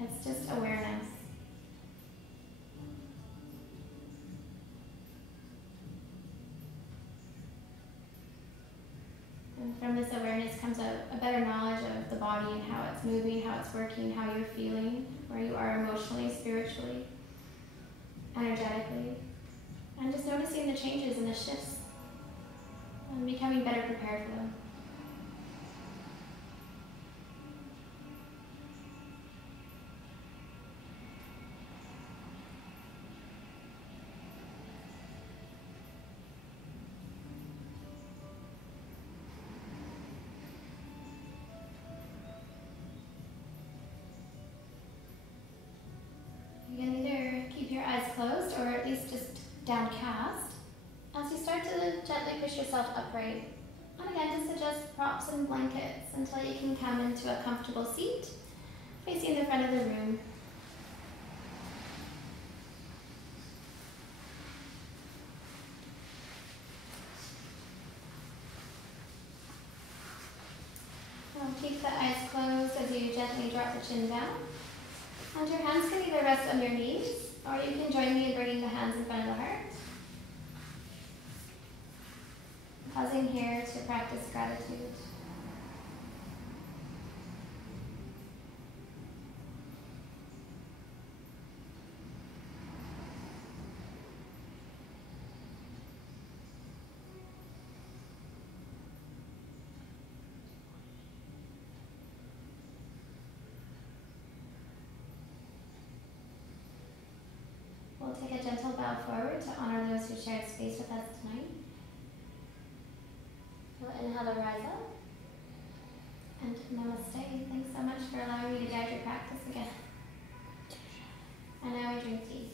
It's just awareness. And from this awareness comes a better knowledge of the body and how it's moving, how it's working, how you're feeling, where you are emotionally, spiritually, energetically. And just noticing the changes and the shifts and becoming better prepared for them. You can either keep your eyes closed or at least just downcast as you start to gently push yourself upright. And again, just adjust props and blankets until you can come into a comfortable seat facing the front of the room. Keep the eyes closed as you gently drop the chin down. And your hands can either rest on your knees, or you can join me in bringing the hands in front of the heart. Pausing here to practice gratitude. We'll take a gentle bow forward to honor those who shared space with us tonight. We'll inhale to rise up. And namaste. Thanks so much for allowing me to guide your practice again. And now we drink tea.